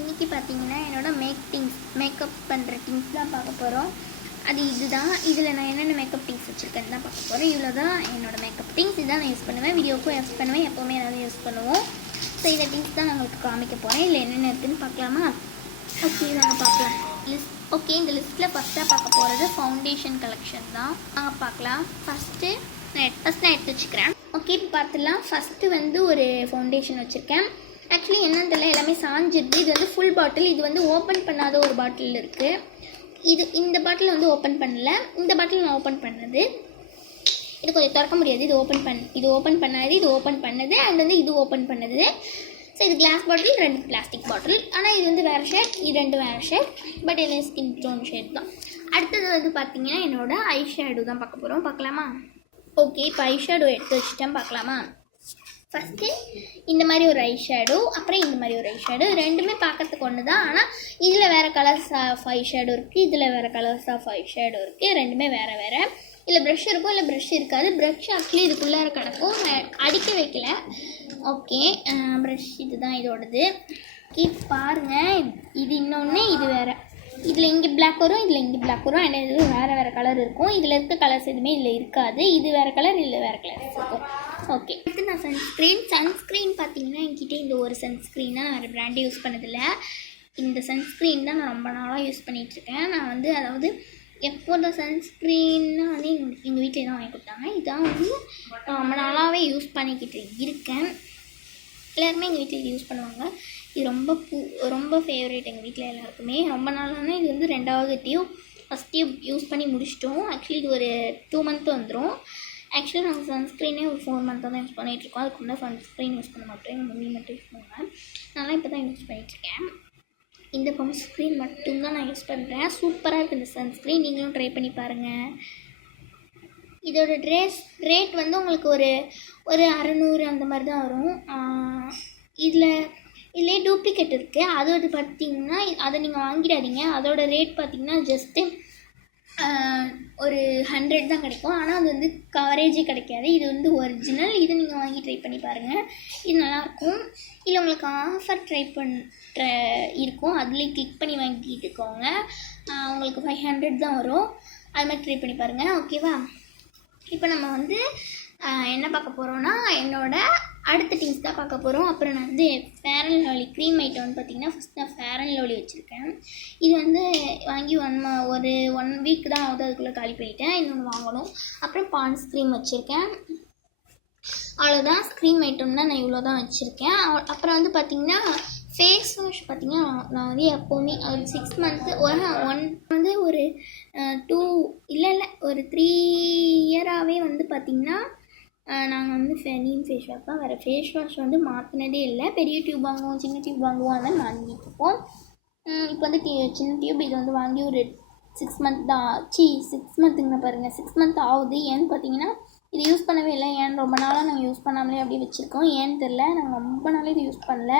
இன்றைக்கி பார்த்தீங்கன்னா என்னோடய மேக்கப் பண்ணுற திங்ஸ் தான் பார்க்க போகிறோம். அது இதுதான். இதில் நான் என்னென்ன மேக்கப் திங்ஸ் வச்சுருக்கேன்னு தான் பார்க்க போகிறேன். இவ்வளோ தான் என்னோடய மேக்கப் திங்ஸ். இதுதான் நான் யூஸ் பண்ணுவேன், வீடியோக்கும் யூஸ் பண்ணுவேன், எப்போவுமே ஏதாவது யூஸ் பண்ணுவோம். ஸோ இந்த திங்ஸ் தான் நான் உங்களுக்கு காமிக்க போகிறேன். இல்லை என்னென்ன இருக்குதுன்னு பார்க்கலாமா? ஓகே, நாங்கள் பார்க்கலாம். ஓகே, இந்த லிஸ்ட்டில் ஃபஸ்ட்டாக பார்க்க போகிறது ஃபவுண்டேஷன் கலெக்ஷன் தான். நாங்கள் பார்க்கலாம். ஃபஸ்ட்டு நான் எடுத்து வச்சுக்கிறேன். ஓகே, இப்போ பார்த்துலாம். ஃபஸ்ட்டு வந்து ஒரு ஃபவுண்டேஷன் வச்சுருக்கேன். ஆக்சுவலி என்னன்னு தெரியல, எல்லாமே சாஞ்சிருது. இது வந்து ஃபுல் பாட்டில். இது வந்து ஓப்பன் பண்ணாத ஒரு பாட்டில் இருக்குது. இந்த பாட்டில் வந்து ஓப்பன் பண்ணல. இந்த பாட்டில் நான் ஓப்பன் பண்ணது. இது கொஞ்சம் திறக்க முடியாது. இது ஓப்பன் பண்ணாது, இது ஓப்பன் பண்ணது, அண்ட் வந்து இது ஓப்பன் பண்ணது. ஸோ இது கிளாஸ் பாட்டில், 2 பிளாஸ்டிக் பாட்டில். ஆனால் இது வந்து வேறு ஷேட், இது 2 வேறு ஷேட். பட் என்ன ஸ்கின் டோன் ஷேட் தான். அடுத்தது வந்து பார்த்திங்கன்னா என்னோடய ஐ ஷேடோ தான் பார்க்க போகிறோம். பார்க்கலாமா? ஓகே, இப்போ ஐ ஷேடோ எடுத்து வச்சுட்டேன். பார்க்கலாமா? ஃபஸ்ட்டு இந்த மாதிரி ஒரு ஐ ஷேடோ, அப்புறம் இந்த மாதிரி ஒரு ஐ ஷேடோ. ரெண்டுமே பார்க்கறதுக்கு ஒன்று தான். ஆனால் இதில் வேறு கலர்ஸ் ஆஃப் ஐ ஷேடோ இருக்குது, இதில் வேறு கலர்ஸ் ஆஃப் ஐ ஷேடோ இருக்குது. ரெண்டுமே வேறு வேறு. இல்லை ப்ரஷ் இருக்கும், இல்லை ப்ரஷ் இருக்காது. ப்ரஷ் ஆக்சுவலி இதுக்குள்ளார கிடக்கும், அடிக்க வைக்கல. ஓகே, ப்ரஷ் இது தான் இதோடது. ஓகே, பாருங்கள். இது இன்னொன்று, இது வேறு. இதில் இங்கே பிளாக் வரும், இதில் இங்கே பிளாக் வரும். அண்ட் இது வேறு கலர் இருக்கும். இதில் இருக்க கலர்ஸ் எதுவுமே இதில் இருக்காது. இது வேறு கலர், இதில் வேறு கலர்ஸ் இருக்கும். ஓகே, அடுத்து நான் சன்ஸ்க்ரீன் பார்த்தீங்கன்னா என்கிட்ட இந்த ஒரு சன்ஸ்க்ரீன் தான். நான் வேறு பிராண்டே யூஸ் பண்ணதில்லை. இந்த சன்ஸ்க்ரீன் தான் நான் ரொம்ப நாளாக யூஸ் பண்ணிகிட்ருக்கேன். நான் வந்து அதாவது எப்போது சன்ஸ்க்ரீன்னா வந்து எங்கள் வீட்டில் தான் வாங்கி கொடுத்தாங்க. இதான் வந்து நான் ரொம்ப நாளாகவே யூஸ் பண்ணிக்கிட்டு இருக்கேன். எல்லாருமே எங்கள் வீட்டில் இது யூஸ் பண்ணுவாங்க. இது ரொம்ப ஃபேவரேட் எங்கள் வீட்டில் எல்லாருக்குமே. ரொம்ப நாளானா இது வந்து 2வது டியூப். ஃபஸ்ட் டியூப் யூஸ் பண்ணி முடிச்சிட்டோம். ஆக்சுவலி இது ஒரு 2 மந்த் வந்துடும். ஆக்சுவலி நாங்கள் சன்ஸ்க்ரீனே ஒரு 4 மந்த்தாக தான் யூஸ் பண்ணிகிட்ருக்கோம். அதுக்கு முன்னாடி சன்ஸ்க்ரீன் யூஸ் பண்ண மாட்டோம். எங்கள் மம்மி மட்டும் யூஸ் பண்ணுவேன். நான்லாம் இப்போ தான் யூஸ் பண்ணிகிட்ருக்கேன். இந்த சன்ஸ்க்ரீன் மட்டும்தான் நான் யூஸ் பண்ணுறேன். சூப்பராக இருக்குது இந்த சன்ஸ்க்ரீன். நீங்களும் ட்ரை பண்ணி பாருங்கள். இதோட ரேட் வந்து உங்களுக்கு ஒரு 600 அந்த மாதிரி தான் வரும். இதிலே டூப்ளிகேட் இருக்குது. அதோட பார்த்திங்கன்னா அதை நீங்கள் வாங்கிடாதீங்க. அதோட ரேட் பார்த்திங்கன்னா ஜஸ்ட்டு ஒரு 100 தான் கிடைக்கும். ஆனால் அது வந்து கவரேஜே கிடைக்காது. இது வந்து ஒரிஜினல். இது நீங்கள் வாங்கி ட்ரை பண்ணி பாருங்கள். இது நல்லாயிருக்கும். இல்லை உங்களுக்கு ஆஃபர் இருக்கும், அதுலேயே கிளிக் பண்ணி வாங்கிட்டுக்கோங்க. உங்களுக்கு 500 தான் வரும். அது மாதிரி ட்ரை பண்ணி பாருங்கள். ஓகேவா? இப்போ நம்ம வந்து என்ன பார்க்க போகிறோன்னா என்னோடய அடுத்த திங்ஸ் தான் பார்க்க போகிறோம். அப்புறம் நான் வந்து ஃபேர் அண்ட் லவ்லி க்ரீம் ஐட்டம்னு பார்த்தீங்கன்னா ஃபஸ்ட் நான் ஃபேர் அண்ட் லவ்லி வச்சுருக்கேன். இது வந்து வாங்கி ஒரு 1 வீக் தான் ஆகுது, அதுக்குள்ளே காலி பண்ணிட்டேன். இன்னொன்று வாங்கணும். அப்புறம் பாண்ட்ஸ் க்ரீம் வச்சுருக்கேன். அவ்வளோதான். க்ரீம் ஐட்டம்னா நான் இவ்வளோ தான் வச்சுருக்கேன். அப்புறம் வந்து பார்த்திங்கன்னா ஃபேஸ் வாஷ் பார்த்திங்கன்னா நான் வந்து எப்போவுமே ஒரு 6 மந்த்து வந்து ஒரு 3 இயராகவே வந்து பார்த்திங்கன்னா நாங்கள் வந்து நீம் ஃபேஸ் வாஷ் தான். வேறு ஃபேஸ் வாஷ் வந்து மாற்றினதே இல்லை. பெரிய டியூப் வாங்குவோம், சின்ன டியூப் வாங்குவோம், அதனால் வாங்கிட்டு இருக்கோம். இப்போ வந்து சின்ன டியூப் இது வந்து வாங்கி ஒரு 6 மந்த் தான். 6 மந்த்துங்க பாருங்கள், 6 மந்த் ஆகுது. ஏன்னு பார்த்தீங்கன்னா இது யூஸ் பண்ணவே இல்லை. ஏன்னு ரொம்ப நாளாக நாங்கள் யூஸ் பண்ணாமலே அப்படியே வச்சுருக்கோம். ஏன்னு தெரில, நாங்கள் ரொம்ப நாளே இது யூஸ் பண்ணல.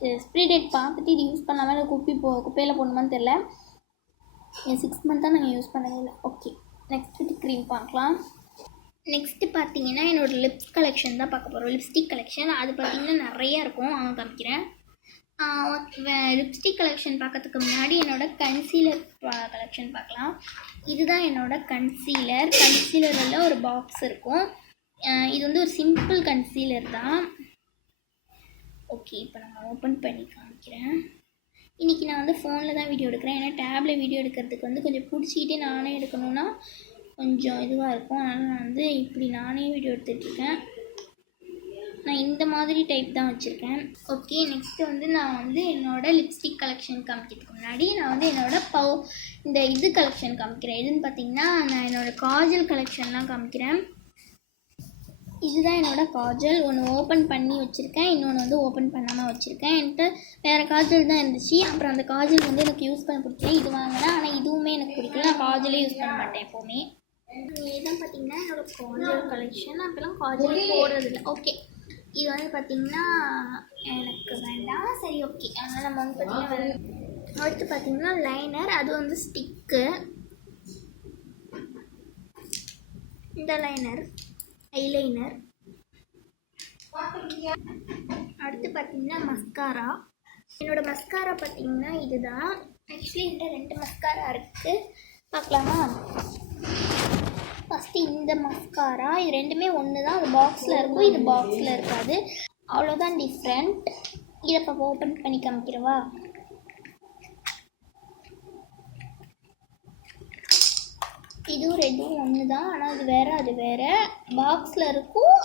இது எக்ஸ்பிரி டேட் பார்த்துட்டு இது யூஸ் பண்ணாமல் குப்பையில் போடணுமான்னு தெரில. 6 மந்த்தாக நாங்கள் யூஸ் பண்ணவே இல்லை. ஓகே, நெக்ஸ்ட்டு க்ரீம் பார்க்கலாம். நெக்ஸ்ட்டு பார்த்தீங்கன்னா என்னோடய லிப்ஸ் கலெக்ஷன் தான் பார்க்க போகிறோம். Lipstick collection. அது பார்த்திங்கன்னா நிறையா இருக்கும். காமிக்கிறேன். லிப்ஸ்டிக் கலெக்ஷன் பார்க்கறதுக்கு முன்னாடி என்னோடய கன்சீலர் கலெக்ஷன் பார்க்கலாம். இதுதான் என்னோடய கன்சீலரில் ஒரு பாக்ஸ் இருக்கும். இது வந்து ஒரு சிம்பிள் கன்சீலர் தான். ஓகே, இப்போ நான் ஓப்பன் பண்ணி காமிக்கிறேன். இன்றைக்கி நான் வந்து ஃபோனில் தான் வீடியோ எடுக்கிறேன். ஏன்னா டேப்பில் வீடியோ எடுக்கிறதுக்கு வந்து கொஞ்சம் பிடிச்சிக்கிட்டே நானே எடுக்கணுன்னா கொஞ்சம் இதுவாக இருக்கும். அதனால் நான் வந்து இப்படி நானே வீடியோ எடுத்துகிட்ருக்கேன். நான் இந்த மாதிரி டைப் தான் வச்சுருக்கேன். ஓகே, நெக்ஸ்ட்டு வந்து நான் வந்து என்னோடய லிப்ஸ்டிக் கலெக்ஷன் காமிக்கிறதுக்கு முன்னாடி நான் வந்து என்னோடய இது கலெக்ஷன் காமிக்கிறேன். எதுன்னு பார்த்தீங்கன்னா நான் என்னோடய காஜல் கலெக்ஷன்லாம் காமிக்கிறேன். இதுதான் என்னோடய காஜல். ஒன்று ஓப்பன் பண்ணி வச்சுருக்கேன், இன்னொன்று வந்து ஓப்பன் பண்ணாமல் வச்சுருக்கேன். என்கிட்ட வேறு காஜல் தான் இருந்துச்சு. அப்புறம் அந்த காஜல் வந்து எனக்கு யூஸ் பண்ண பிடிக்கல. இது வாங்கினேன், ஆனால் இதுவுமே எனக்கு பிடிக்கல. நான் காஜலே யூஸ் பண்ண மாட்டேன் எப்போவுமே. இதுதான் பார்த்தீங்கன்னா என்னோடய காஜல் கலெக்ஷன். அப்போலாம் காஜல் போடுறதில்ல. ஓகே, இது வந்து பார்த்திங்கன்னா எனக்கு வேண்டாம். சரி, ஓகே. அதனால் நம்ம வந்து பார்த்திங்கன்னா அடுத்து பார்த்திங்கன்னா லைனர். அது வந்து ஸ்டிக்கு. இந்த லைனர் ஐலைனர். அடுத்து பார்த்திங்கன்னா மஸ்காரா. என்னோடய மஸ்காரா பார்த்தீங்கன்னா இதுதான். ஆக்சுவலி இந்த 2 மஸ்காரா இருக்குது, பார்க்கலாமா? ஃபஸ்ட்டு இந்த மஸ்காரா, இது ரெண்டுமே ஒன்று தான். அது பாக்ஸில் இருக்கும், இது பாக்ஸில் இருக்காது, அவ்வளோதான் டிஃப்ரெண்ட். இதை இப்போ ஓப்பன் பண்ணி காமிக்கிறவா? இதுவும் ரெண்டும் ஒன்று தான், ஆனால் அது வேறு, அது வேறு. பாக்ஸில் இருக்கும்,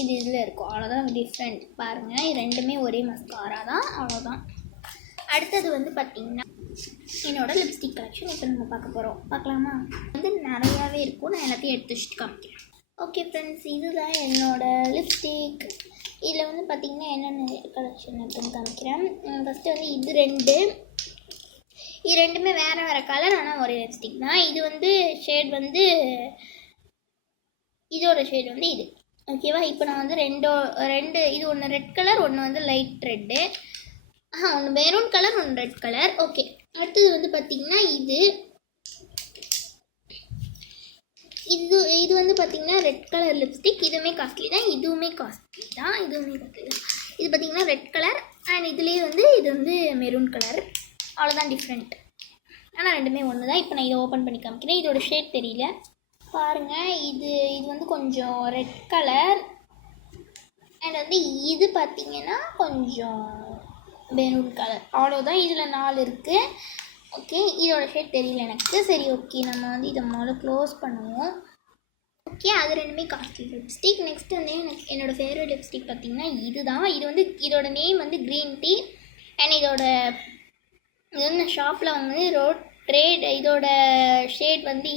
இது இதில் இருக்கும், அவ்வளோதான் டிஃப்ரெண்ட். பாருங்கள், இது ரெண்டுமே ஒரே மஸ்காரா தான், அவ்வளோதான். அடுத்தது வந்து பார்த்திங்கன்னா என்னோடய லிப்ஸ்டிக் கலெக்ஷன் இப்போ நம்ம பார்க்க போகிறோம், பார்க்கலாமா? வந்து நிறையாவே இருக்கும், நான் எல்லாத்தையும் எடுத்து வச்சுட்டு காமிக்கிறேன். ஓகே ஃப்ரெண்ட்ஸ், இதுதான் என்னோடய லிப்ஸ்டிக். இதில் வந்து பார்த்திங்கன்னா என்னென்ன கலெக்ஷன் இருக்குன்னு காமிக்கிறேன். ஃபஸ்ட்டு வந்து இது ரெண்டுமே வேறு வேறு கலர், ஆனால் ஒரே லிப்ஸ்டிக் தான். இது வந்து ஷேட் வந்து இதோட ஷேட் வந்து இது, ஓகேவா? இப்போ நான் வந்து ரெண்டு இது ஒன்று ரெட் கலர், ஒன்று வந்து லைட் ரெட்டு, ஒன்று மெரூன் கலர், ஒன்று ரெட் கலர். ஓகே, அடுத்தது வந்து பார்த்திங்கன்னா இது வந்து பார்த்திங்கன்னா ரெட் கலர் லிப்ஸ்டிக். இதுவுமே காஸ்ட்லி தான், இதுவுமே காஸ்ட்லி தான், இதுவுமே காஸ்ட்லி தான். இது பார்த்திங்கன்னா ரெட் கலர், அண்ட் இதுலேயே வந்து இது வந்து மெரூன் கலர், அவ்வளோதான் டிஃப்ரெண்ட். ஆனால் ரெண்டுமே ஒன்று தான். இப்போ நான் இதை ஓப்பன் பண்ணி காமிக்கிறேன். இதோட ஷேட் தெரியல, பாருங்கள். இது வந்து கொஞ்சம் ரெட் கலர், அண்ட் வந்து இது பார்த்திங்கன்னா கொஞ்சம் மெரூன் கலர், அவ்வளோதான். இதில் 4 இருக்குது. ஓகே, இதோட ஷேட் தெரியல எனக்கு. சரி, ஓகே, நம்ம வந்து இதை முதல்ல க்ளோஸ் பண்ணுவோம். ஓகே, அது ரெண்டுமே காஸ்ட்லி லிப்ஸ்டிக். நெக்ஸ்ட் வந்து எனக்கு என்னோடய ஃபேவரட் லிப்ஸ்டிக் பார்த்திங்கன்னா இதுதான். இது வந்து இதோட நேம் வந்து க்ரீன் டீ, அண்ட் இது வந்து ஷாப்பில் வந்து ரோட் ட்ரேட். இதோட ஷேட் வந்து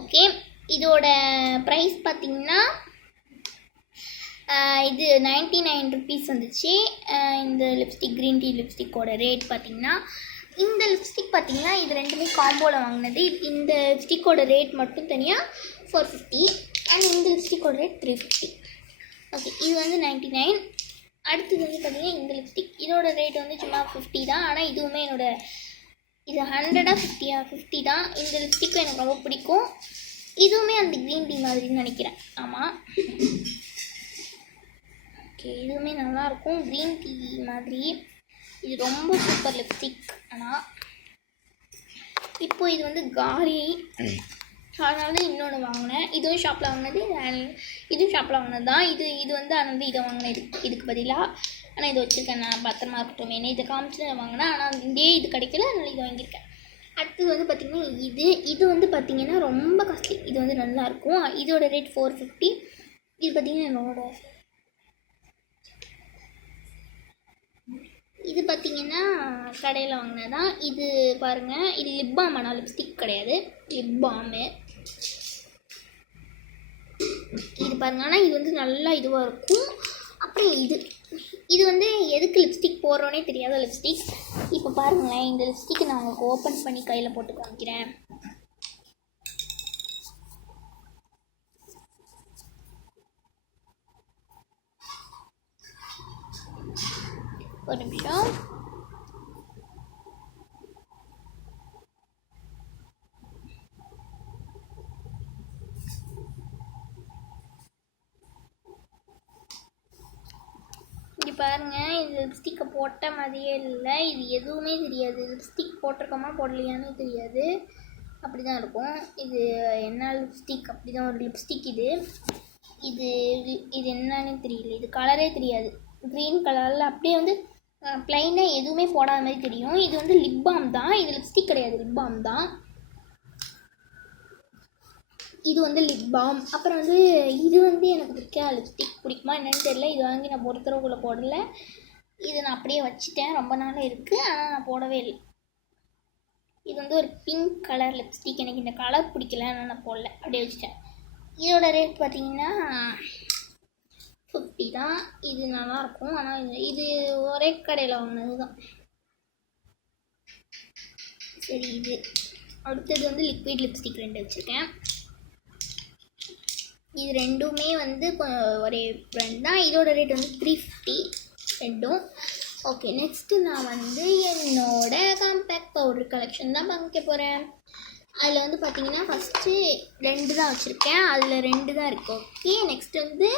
ஓகே, இதோட ப்ரைஸ் பார்த்திங்கன்னா இது 99 ருபீஸ் வந்துச்சு. இந்த லிப்ஸ்டிக் க்ரீன் டீ லிப்ஸ்டிக்கோட ரேட் பார்த்திங்கன்னா, இந்த லிப்ஸ்டிக் பார்த்திங்கன்னா இது ரெண்டுமே காம்போவில் வாங்கினது. இந்த லிப்ஸ்டிக்கோட ரேட் மட்டும் தனியாக 450, அண்ட் இந்த லிப்ஸ்டிக்கோட ரேட் 350. ஓகே, இது வந்து 99. அடுத்தது வந்து பார்த்திங்கன்னா இந்த லிப்ஸ்டிக், இதோட ரேட் வந்து சும்மா 50 தான், ஆனால் இதுவுமே இது 150 தான். இந்த லிப்ஸ்டிக்கும் எனக்கு ரொம்ப பிடிக்கும். இதுவுமே அந்த க்ரீன் டீ மாதிரின்னு நினைக்கிறேன், ஆமாம். ஓகே, இதுவுமே நல்லாயிருக்கும், க்ரீன் டீ மாதிரி. இது ரொம்ப சூப்பர் லிப்ஸ்டிக். ஆனால் இப்போது இது வந்து காலி, அதனால இன்னொன்று வாங்கினேன். இதுவும் ஷாப்பில் வாங்கினது, இதுவும் ஷாப்பில் வாங்கினது தான். இது வந்து ஆனால் இதை வாங்கினேன் இதுக்கு பதிலாக. ஆனால் இதை வச்சுருக்கேன், நான் பத்திரமா இருக்கட்டும். ஏன்னா இதை காமிச்சு நான் வாங்கினேன், ஆனால் இது கிடைக்கல, அதனால் இதை வாங்கியிருக்கேன். அடுத்தது வந்து பார்த்திங்கன்னா இது வந்து பார்த்திங்கன்னா ரொம்ப காஸ்ட்லி. இது வந்து நல்லாயிருக்கும். இதோட ரேட் 450. இது பார்த்திங்கன்னா என்னோட இது பார்த்திங்கன்னா கடையில் வாங்கினதான். இது பாருங்கள், இது லிப் பாம், ஆனால் லிப்ஸ்டிக் கிடையாது, லிப் பாமு. இது பாருங்கள், ஆனால் இது வந்து நல்லா இதுவாக இருக்கும். அப்புறம் இது வந்து எதுக்கு லிப்ஸ்டிக் போடுறோன்னே தெரியாத லிப்ஸ்டிக். இப்போ பாருங்களேன், இந்த லிப்ஸ்டிக்கை நான் உங்களுக்கு ஓப்பன் பண்ணி கையில் போட்டு காமிக்கிறேன். ஒரு நிமிஷம். இங்கே பாருங்கள், இது லிப்ஸ்டிக்கை போட்ட மாதிரியே இல்லை. இது எதுவுமே தெரியாது, லிப்ஸ்டிக் போட்டிருக்கோமா போடலையான்னு தெரியாது, அப்படி தான் இருக்கும். இது என்ன லிப்ஸ்டிக், அப்படி தான் ஒரு லிப்ஸ்டிக். இது என்னன்னு தெரியல, இது கலரே தெரியாது. க்ரீன் கலரில் அப்படியே வந்து ப்ளைனாக எதுவுமே போடாத மாதிரி தெரியும். இது வந்து லிப் பாம் தான், இது லிப்ஸ்டிக் கிடையாது, லிப் பாம் தான். இது வந்து லிப் பாம். அப்புறம் வந்து இது வந்து எனக்கு பிடிக்காத லிப்ஸ்டிக், பிடிக்குமா என்னென்னு தெரியல. இது வாங்கி நான் ஒரு தடவைக்குள்ளே போடலை. இது நான் அப்படியே வச்சுட்டேன், ரொம்ப நாள் இருக்குது, ஆனால் நான் போடவே இல்லை. இது வந்து ஒரு பிங்க் கலர் லிப்ஸ்டிக், எனக்கு இந்த கலர் பிடிக்கல, ஆனால் நான் போடல, அப்படியே வச்சுட்டேன். இதோட ரேட் பார்த்திங்கன்னா 50 தான். இது நல்லாயிருக்கும், ஆனால் இது ஒரே கடையில் வாங்கினது தான். சரி, இது அடுத்தது வந்து லிக்விட் லிப்ஸ்டிக் 2 வச்சுருக்கேன். இது ரெண்டுமே வந்து ஒரே ப்ராண்ட் தான். இதோட ரேட் வந்து 350 ரெண்டும். ஓகே, நெக்ஸ்ட்டு நான் வந்து என்னோடய காம்பேக்ட் பவுடர் கலெக்ஷன் தான் பார்க்க போகிறேன். அதில் வந்து பார்த்திங்கன்னா ஃபஸ்ட்டு 2 தான் வச்சுருக்கேன், அதில் 2 தான் இருக்குது. ஓகே, நெக்ஸ்ட் வந்து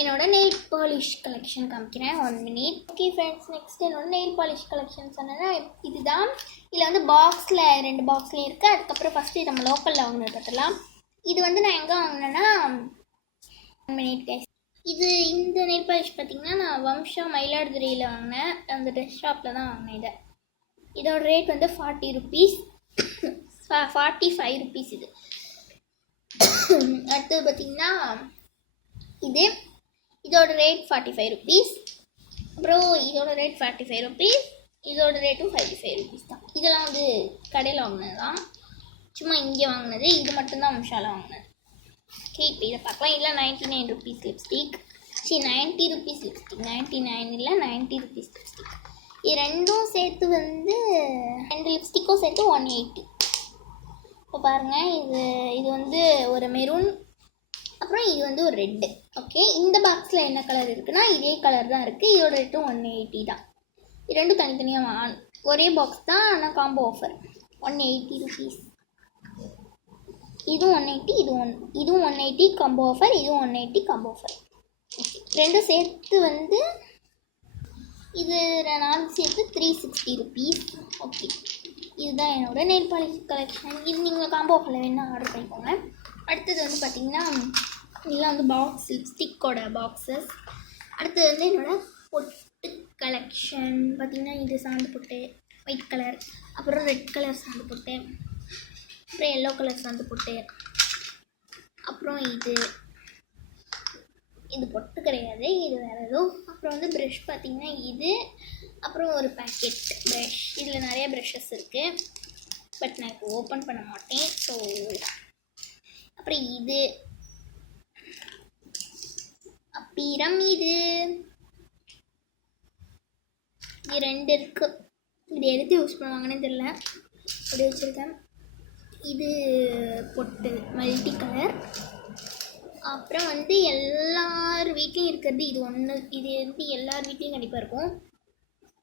என்னோட நெயில் பாலிஷ் கலெக்ஷன் காமிக்கிறேன் 1 மினிட். ஓகே ஃப்ரெண்ட்ஸ், நெக்ஸ்ட் என்னோட நெயில் பாலிஷ் கலெக்ஷன் சொன்னேன்னா இதுதான். இதில் வந்து பாக்ஸில் 2 பாக்ஸ்லேயும் இருக்குது. அதுக்கப்புறம் ஃபஸ்ட்டு நம்ம லோக்கலில் வாங்கினது பார்த்துலாம். இது வந்து நான் எங்கே வாங்கினேன்னா 1 மினிட் கைஸ். இது இந்த நெயில் பாலிஷ் பார்த்திங்கன்னா நான் வம்சா மயிலாடுதுறையில் வாங்கினேன். அந்த ட்ரெஸ் ஷாப்பில் தான் வாங்கினேன். இதோட ரேட் வந்து 40 ருபீஸ், 45 ருபீஸ் இது. அடுத்தது பார்த்திங்கன்னா இதோட ரேட் 45 ருபீஸ். அப்புறம் இதோட ரேட் 45 ருபீஸ். இதோட ரேட்டும் 55 ருபீஸ் தான். இதெல்லாம் வந்து கடையில் வாங்கினது தான், சும்மா இங்கே வாங்கினது. இது மட்டும்தான் அம்ஷாவில் வாங்கினது. ஓகே, இப்போ இதை பார்க்கலாம். இல்லை 99 ருபீஸ் லிப்ஸ்டிக், 90 ருபீஸ் லிப்ஸ்டிக், 99 இல்லை 90 ருபீஸ் லிப்ஸ்டிக். இது ரெண்டும் சேர்த்து வந்து 2 லிப்ஸ்டிக்கும் சேர்த்து 180. இப்போ பாருங்கள், இது வந்து ஒரு மெரூன், அப்புறம் இது வந்து ஒரு ரெட்டு. ஓகே, இந்த பாக்ஸில் என்ன கலர் இருக்குன்னா இதே கலர் தான் இருக்குது. இதோட ரேட்டும் 180 தான். இது ரெண்டும் தனித்தனியாக ஒரே பாக்ஸ் தான், ஆனால் காம்போ ஆஃபர் 180 ருபீஸ். இதுவும் 180, இதுவும் 180 காம்போ ஆஃபர், இதுவும் 180 காம்போ ஆஃபர். ஓகே, ரெண்டும் சேர்த்து வந்து இது 4 சேர்த்து 360 ருபீஸ். ஓகே, இதுதான் என்னோட நெயில் பாலிஷ் கலெக்ஷன். இது நீங்கள் காம்போ ஆஃபரில் வேணால் ஆர்டர் பண்ணிக்கோங்க. அடுத்தது வந்து பார்த்திங்கன்னா இதெல்லாம் வந்து பாக்ஸ், லிப்ஸ்டிக்கோட பாக்ஸஸ். அடுத்தது வந்து என்னோடய பொட்டு கலெக்ஷன் பார்த்திங்கன்னா இது சாந்து பொட்டு ஒயிட் கலர், அப்புறம் ரெட் கலர் சாந்து பொட்டு, அப்புறம் எல்லோ கலர் சாந்து பொட்டு, அப்புறம் இது பொட்டு கிடையாது, இது வேறு ஏதோ. அப்புறம் வந்து ப்ரஷ் பார்த்திங்கன்னா இது, அப்புறம் ஒரு பேக்கெட் ப்ரஷ். இதில் நிறைய ப்ரஷஸ் இருக்குது, பட் நான் இப்போ ஓப்பன் பண்ண மாட்டேன். ஸோ அப்புறம் இது அப்புறம் இது 2 இருக்குது. இது எடுத்து யூஸ் பண்ணுவாங்கன்னு தெரியல, அப்படி வச்சுருக்கேன். இது பொட்டு மல்டி கலர். அப்புறம் வந்து எல்லார் வீட்லேயும் இருக்கிறது இது ஒன்று. இது வந்து எல்லார் வீட்லேயும் கண்டிப்பாக இருக்கும்.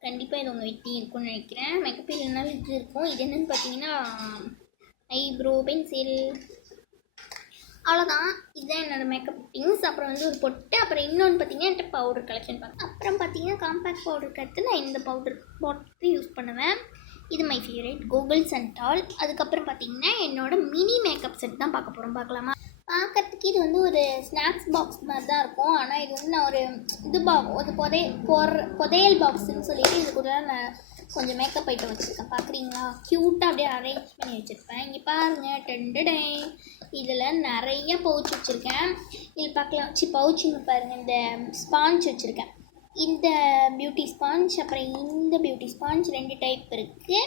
கண்டிப்பாக இது உங்கள் வீட்லேயும் இருக்கும்னு நினைக்கிறேன். மேக்கப் இல்லைனாலும் இது இருக்கும். இது என்னென்னு பார்த்தீங்கன்னா ஐப்ரோ பென்சில். அவ்வளோதான், இதுதான் என்னோடய மேக்கப் திங்ஸ். அப்புறம் வந்து ஒரு பொட்டு. அப்புறம் இன்னொன்று பார்த்தீங்கன்னா என்கிட்ட பவுடர் கலெக்ஷன் பார்க்க. அப்புறம் பார்த்தீங்கன்னா காம்பேக்ட் பவுடருக்கு அடுத்து நான் இந்த பவுடர் போட்டு யூஸ் பண்ணுவேன். இது மை ஃபேவரட் கூகுள் சென்டால். அதுக்கப்புறம் பார்த்தீங்கன்னா என்னோட மினி மேக்கப் செட் தான் பார்க்க போகிறோம். பார்க்கலாமா? பார்க்கறதுக்கு இது வந்து ஒரு ஸ்நாக்ஸ் பாக்ஸ் மாதிரி தான் இருக்கும். ஆனால் இது வந்து நான் ஒரு புதையல் பாக்ஸ்ன்னு சொல்லிட்டு இது கூட நான் கொஞ்சம் மேக்கப் ஐட்டம் வச்சுருக்கேன். பார்க்குறீங்களா? க்யூட்டாக அப்படியே அரேஞ்ச் பண்ணி வச்சுருப்பேன். இங்கே பாருங்கள், டெண்டடே இதில் நிறைய பவுச் வச்சுருக்கேன். இதில் பார்க்கலாம், பவுச்சுன்னு பாருங்கள். இந்த ஸ்பாஞ்ச் வச்சுருக்கேன், இந்த பியூட்டி ஸ்பாஞ்ச், அப்புறம் இந்த பியூட்டி ஸ்பாஞ்ச் 2 டைப் இருக்குது.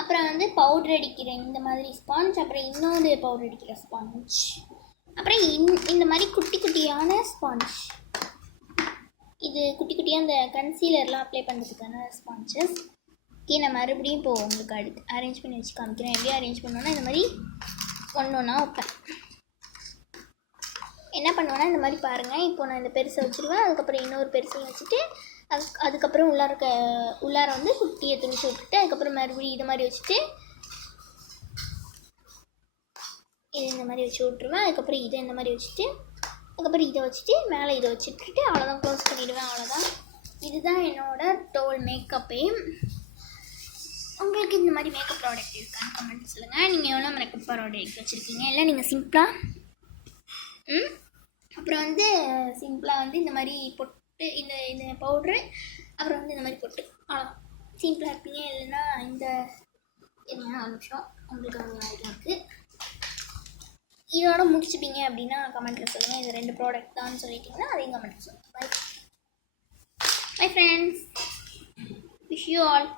அப்புறம் வந்து பவுடர் அடிக்கிற இந்த மாதிரி ஸ்பாஞ்ச், அப்புறம் இன்னொரு பவுடர் அடிக்கிற ஸ்பாஞ்ச், அப்புறம் இந்த மாதிரி குட்டி குட்டியான ஸ்பாஞ்ச். இது குட்டி குட்டியாக அந்த கன்சீலர்லாம் அப்ளை பண்ணுறதுக்கான ஸ்பான்ச்சஸ். ஓகே, நான் மறுபடியும் இப்போது உங்களுக்கு அடுத்து அரேஞ்ச் பண்ணி வச்சு காமிக்கிறேன். எப்படி அரேஞ்ச் பண்ணுவேன்னா இந்த மாதிரி ஒன்றா வைப்பேன். என்ன பண்ணுவேன்னா இந்த மாதிரி பாருங்கள். இப்போ நான் இந்த பெருசை வச்சுருவேன், அதுக்கப்புறம் இன்னொரு பெருசையும் வச்சுட்டு அதுக்கப்புறம் உள்ளார வந்து குட்டியை துணிச்சு விட்டுட்டு அதுக்கப்புறம் மறுபடியும் இது மாதிரி வச்சுட்டு இது இந்த மாதிரி வச்சு விட்ருவேன். அதுக்கப்புறம் இதை இந்த மாதிரி வச்சுட்டு அதுக்கப்புறம் இதை வச்சுட்டு மேலே இதை வச்சுட்டு அவ்வளோதான், க்ளோஸ் பண்ணிவிடுவேன். அவ்வளோதான், இதுதான் என்னோடய டோல் மேக்கப்பே. உங்களுக்கு இந்த மாதிரி மேக்கப் ப்ராடக்ட் இருக்கான்னு கமெண்ட் சொல்லுங்கள். நீங்கள் எவ்வளோ மேக்கப் ப்ராடக்ட் வச்சுருக்கீங்க? இல்லை நீங்கள் சிம்பிளாக அப்புறம் வந்து சிம்பிளாக வந்து இந்த மாதிரி பொட்டு இந்த பவுட்ரு, அப்புறம் வந்து இந்த மாதிரி பொட்டு, அவ்வளோதான், சிம்பிளாக இருப்பீங்க. இல்லைன்னா இந்த என்ன நிமிஷம் உங்களுக்கு ஐடியா இருக்குது. இதோட முடிச்சுப்பீங்க அப்படின்னா கமெண்ட்டில் சொல்லுங்கள். இது 2 ப்ராடக்ட் தான் சொல்லிட்டீங்கன்னா அதையும் கமெண்ட்டில் சொல்லுங்கள். Bye friends, wish you all.